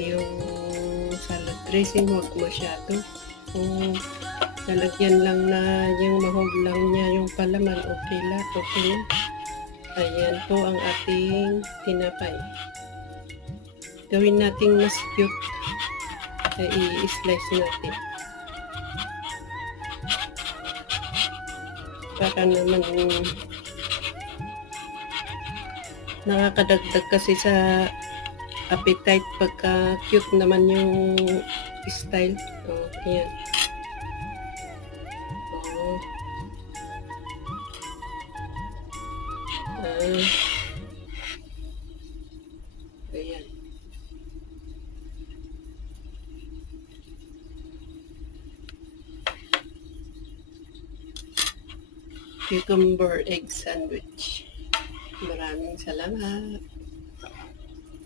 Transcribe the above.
yung salad dressing, huwag masyado. Kung lalagyan lang na yung mahog lang niya yung palaman, okay na. Ayan po ang ating tinapay. Gawin nating mas cute. I-slice natin. Para naman nakakadagdag kasi sa appetite pagka cute naman yung style. Ayan. Ayan. Cucumber egg sandwich. Maraming salamat.